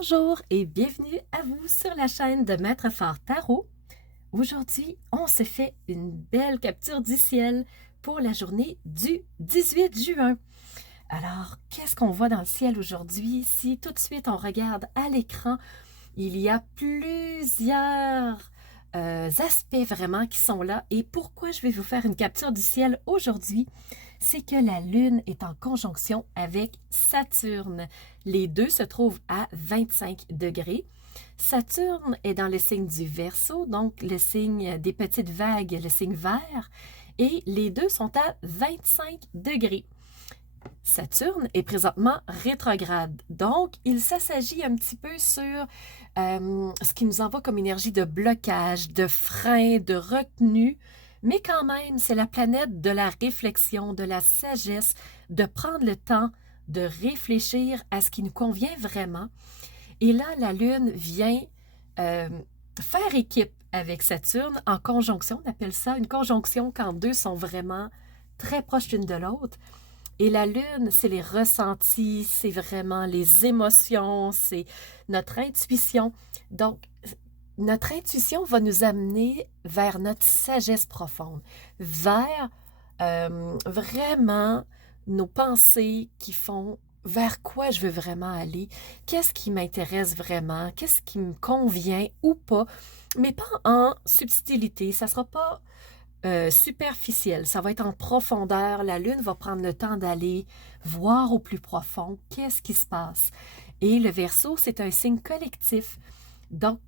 Bonjour et bienvenue à vous sur la chaîne de Maître Fort Tarot. Aujourd'hui, on se fait une belle capture du ciel pour la journée du 18 juin. Alors, qu'est-ce qu'on voit dans le ciel aujourd'hui? Si tout de suite on regarde à l'écran, il y a plusieurs aspects vraiment qui sont là. Et pourquoi je vais vous faire une capture du ciel aujourd'hui? C'est que la Lune est en conjonction avec Saturne. Les deux se trouvent à 25 degrés. Saturne est dans le signe du Verseau, donc le signe des petites vagues, le signe vert, et les deux sont à 25 degrés. Saturne est présentement rétrograde, donc il s'agit un petit peu sur ce qui nous envoie comme énergie de blocage, de frein, de retenue, mais quand même, c'est la planète de la réflexion, de la sagesse, de prendre le temps de réfléchir à ce qui nous convient vraiment. Et là, la Lune vient faire équipe avec Saturne en conjonction. On appelle ça une conjonction quand deux sont vraiment très proches l'une de l'autre. Et la Lune, c'est les ressentis, c'est vraiment les émotions, c'est notre intuition. Donc, notre intuition va nous amener vers notre sagesse profonde, vers vraiment nos pensées qui font vers quoi je veux vraiment aller, qu'est-ce qui m'intéresse vraiment, qu'est-ce qui me convient ou pas, mais pas en subtilité, ça ne sera pas superficiel, ça va être en profondeur. La Lune va prendre le temps d'aller voir au plus profond qu'est-ce qui se passe. Et le Verseau, c'est un signe collectif. Donc,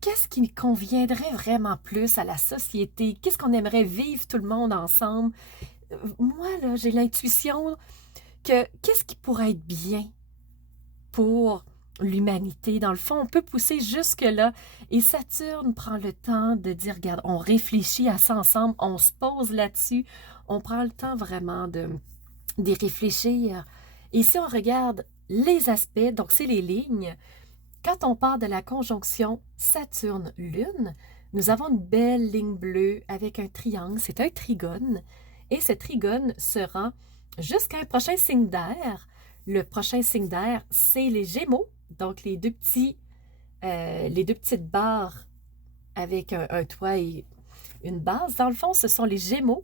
qu'est-ce qui conviendrait vraiment plus à la société? Qu'est-ce qu'on aimerait vivre tout le monde ensemble? Moi, là, j'ai l'intuition que qu'est-ce qui pourrait être bien pour l'humanité? Dans le fond, on peut pousser jusque-là. Et Saturne prend le temps de dire, regarde, on réfléchit à ça ensemble, on se pose là-dessus, on prend le temps vraiment d'y réfléchir. Et si on regarde les aspects, donc c'est les lignes, quand on part de la conjonction Saturne-Lune, nous avons une belle ligne bleue avec un triangle, c'est un trigone, et ce trigone se rend jusqu'à un prochain signe d'air. Le prochain signe d'air, c'est les Gémeaux, donc les deux petites barres avec un toit et une base. Dans le fond, ce sont les Gémeaux,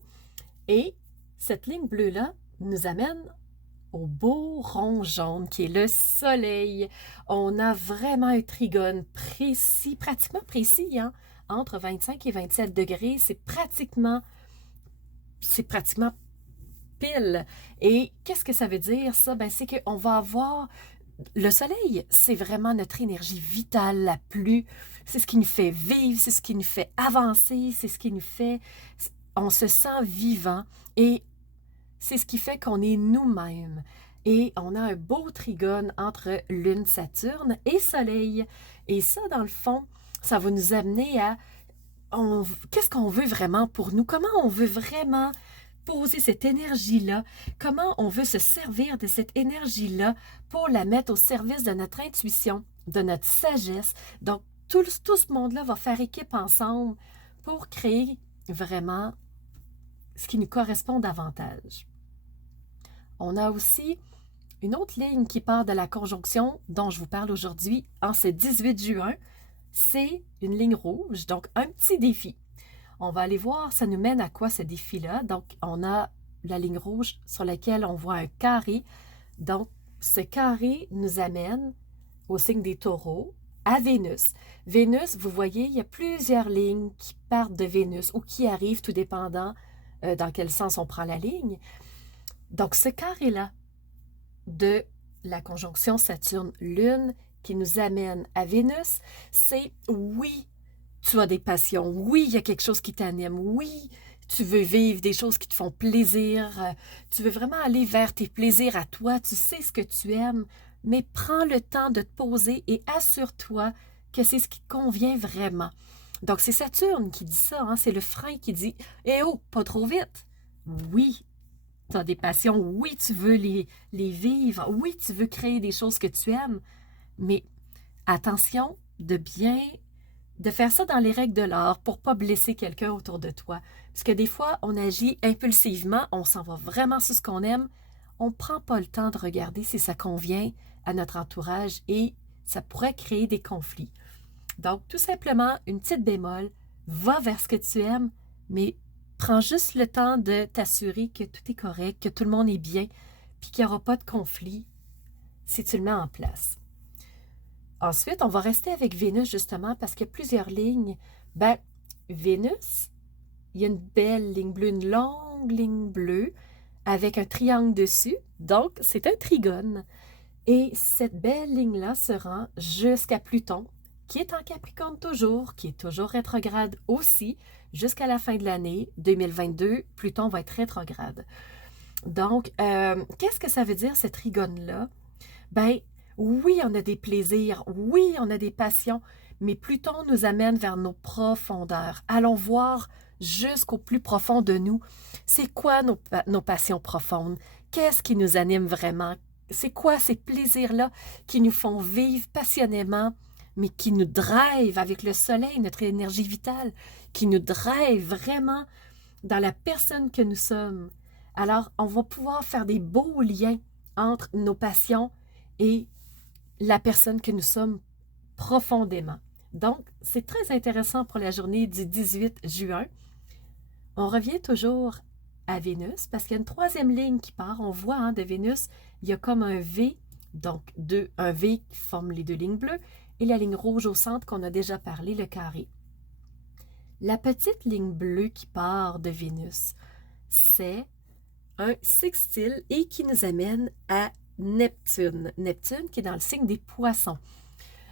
et cette ligne bleue-là nous amène au beau rond jaune qui est le soleil. On a vraiment un trigone précis, pratiquement précis, hein? Entre 25 et 27 degrés, c'est pratiquement pile. Et qu'est-ce que ça veut dire, ça? Ben, c'est qu'on va avoir... Le soleil, c'est vraiment notre énergie vitale la plus... C'est ce qui nous fait vivre, c'est ce qui nous fait avancer, c'est ce qui nous fait... On se sent vivant et c'est ce qui fait qu'on est nous-mêmes. Et on a un beau trigone entre Lune, Saturne et Soleil. Et ça, dans le fond, ça va nous amener à... Qu'est-ce qu'on veut vraiment pour nous? Comment on veut vraiment poser cette énergie-là? Comment on veut se servir de cette énergie-là pour la mettre au service de notre intuition, de notre sagesse? Donc, tout ce monde-là va faire équipe ensemble pour créer vraiment ce qui nous correspond davantage. On a aussi une autre ligne qui part de la conjonction dont je vous parle aujourd'hui en ce 18 juin. C'est une ligne rouge, donc un petit défi. On va aller voir, ça nous mène à quoi ce défi-là. Donc, on a la ligne rouge sur laquelle on voit un carré. Donc, ce carré nous amène au signe des taureaux, à Vénus. Vénus, vous voyez, il y a plusieurs lignes qui partent de Vénus ou qui arrivent, tout dépendant dans quel sens on prend la ligne. Donc, ce carré-là de la conjonction Saturne-Lune qui nous amène à Vénus, c'est oui, tu as des passions, oui, il y a quelque chose qui t'anime, oui, tu veux vivre des choses qui te font plaisir, tu veux vraiment aller vers tes plaisirs à toi, tu sais ce que tu aimes, mais prends le temps de te poser et assure-toi que c'est ce qui te convient vraiment. Donc, c'est Saturne qui dit ça, hein, c'est le frein qui dit « Eh oh, pas trop vite! » Oui, tu as des passions, oui, tu veux les vivre, oui, tu veux créer des choses que tu aimes, mais attention de faire ça dans les règles de l'art pour ne pas blesser quelqu'un autour de toi. Parce que des fois, on agit impulsivement, on s'en va vraiment sur ce qu'on aime, on ne prend pas le temps de regarder si ça convient à notre entourage et ça pourrait créer des conflits. Donc, tout simplement, une petite bémol, va vers ce que tu aimes, mais prends juste le temps de t'assurer que tout est correct, que tout le monde est bien, puis qu'il n'y aura pas de conflit si tu le mets en place. Ensuite, on va rester avec Vénus justement parce qu'il y a plusieurs lignes. Ben, Vénus, il y a une belle ligne bleue, une longue ligne bleue avec un triangle dessus. Donc, c'est un trigone. Et cette belle ligne-là se rend jusqu'à Pluton, qui est en Capricorne toujours, qui est toujours rétrograde aussi, jusqu'à la fin de l'année 2022. Pluton va être rétrograde. Donc, qu'est-ce que ça veut dire, ce trigone-là? Ben, oui, on a des plaisirs, oui, on a des passions, mais Pluton nous amène vers nos profondeurs. Allons voir jusqu'au plus profond de nous. C'est quoi nos passions profondes? Qu'est-ce qui nous anime vraiment? C'est quoi ces plaisirs-là qui nous font vivre passionnément, mais qui nous drive avec le soleil, notre énergie vitale, qui nous drive vraiment dans la personne que nous sommes? Alors, on va pouvoir faire des beaux liens entre nos passions et la personne que nous sommes profondément. Donc, c'est très intéressant pour la journée du 18 juin. On revient toujours à Vénus parce qu'il y a une troisième ligne qui part. On voit de Vénus, il y a comme un V, donc un V qui forme les deux lignes bleues et la ligne rouge au centre qu'on a déjà parlé, le carré. La petite ligne bleue qui part de Vénus, c'est un sextile et qui nous amène à Neptune. Neptune qui est dans le signe des poissons.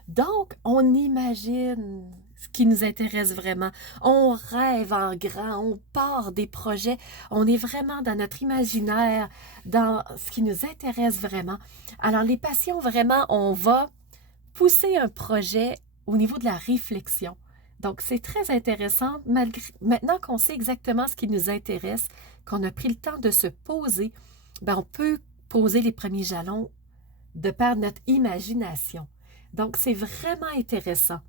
Donc, on imagine ce qui nous intéresse vraiment. On rêve en grand, on part des projets, on est vraiment dans notre imaginaire, dans ce qui nous intéresse vraiment. Alors, les passions, vraiment, on va pousser un projet au niveau de la réflexion. Donc, c'est très intéressant. Maintenant qu'on sait exactement ce qui nous intéresse, qu'on a pris le temps de se poser, on peut poser les premiers jalons de par notre imagination. Donc, c'est vraiment intéressant.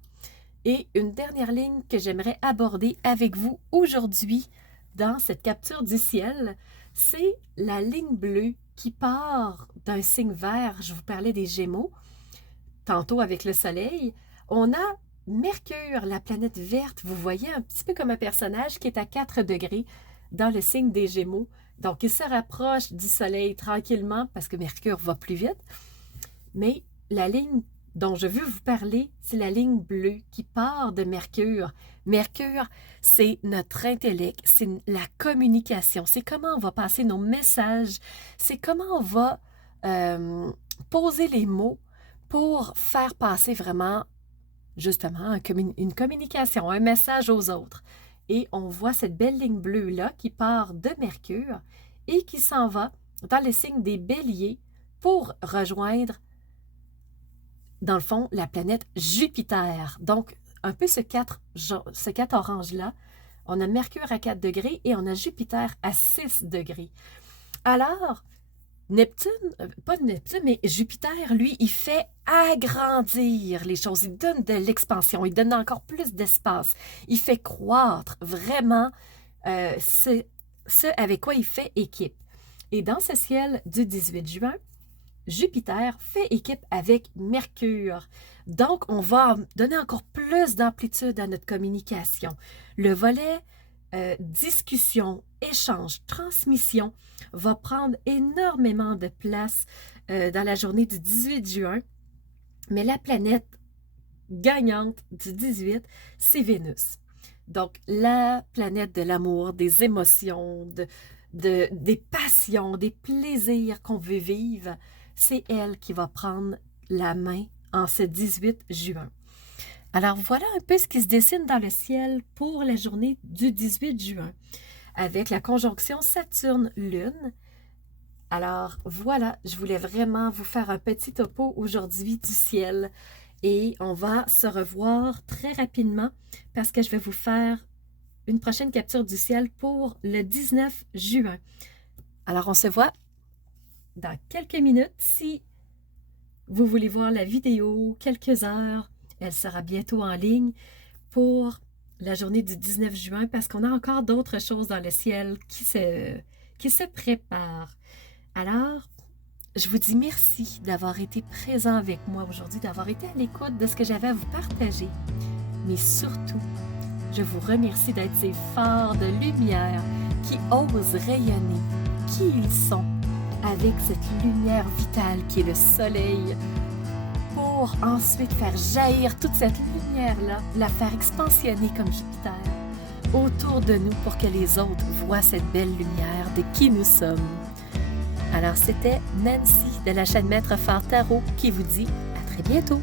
Et une dernière ligne que j'aimerais aborder avec vous aujourd'hui dans cette capture du ciel, c'est la ligne bleue qui part d'un signe vert. Je vous parlais des Gémeaux, tantôt avec le Soleil. On a Mercure, la planète verte, vous voyez, un petit peu comme un personnage qui est à 4 degrés dans le signe des Gémeaux. Donc, il se rapproche du Soleil tranquillement parce que Mercure va plus vite. Mais la ligne dont je veux vous parler, c'est la ligne bleue qui part de Mercure. Mercure, c'est notre intellect, c'est la communication, c'est comment on va passer nos messages, c'est comment on va poser les mots pour faire passer vraiment, justement, une communication, un message aux autres. Et on voit cette belle ligne bleue-là qui part de Mercure et qui s'en va dans les signes des Béliers pour rejoindre, dans le fond, la planète Jupiter. Donc, un peu ce 4 orange-là, on a Mercure à 4 degrés et on a Jupiter à 6 degrés. Alors, Neptune, pas Neptune, mais Jupiter, lui, il fait agrandir les choses. Il donne de l'expansion, il donne encore plus d'espace. Il fait croître vraiment ce avec quoi il fait équipe. Et dans ce ciel du 18 juin, Jupiter fait équipe avec Mercure. Donc, on va donner encore plus d'amplitude à notre communication. Le volet discussion, échange, transmission va prendre énormément de place dans la journée du 18 juin. Mais la planète gagnante du 18, c'est Vénus. Donc, la planète de l'amour, des émotions, des passions, des plaisirs qu'on veut vivre, c'est elle qui va prendre la main en ce 18 juin. Alors, voilà un peu ce qui se dessine dans le ciel pour la journée du 18 juin, avec la conjonction Saturne-Lune. Alors, voilà, je voulais vraiment vous faire un petit topo aujourd'hui du ciel. Et on va se revoir très rapidement parce que je vais vous faire une prochaine capture du ciel pour le 19 juin. Alors, on se voit dans quelques minutes. Si vous voulez voir la vidéo, quelques heures, elle sera bientôt en ligne pour la journée du 19 juin parce qu'on a encore d'autres choses dans le ciel qui se préparent. Alors, Je vous dis merci d'avoir été présent avec moi aujourd'hui, d'avoir été à l'écoute de ce que j'avais à vous partager. Mais surtout, je vous remercie d'être ces phares de lumière qui osent rayonner qui ils sont avec cette lumière vitale qui est le soleil pour ensuite faire jaillir toute cette lumière-là, la faire expansionner comme Jupiter autour de nous pour que les autres voient cette belle lumière de qui nous sommes. Alors, c'était Nancy de la chaîne Maître Phare Tarot qui vous dit à très bientôt.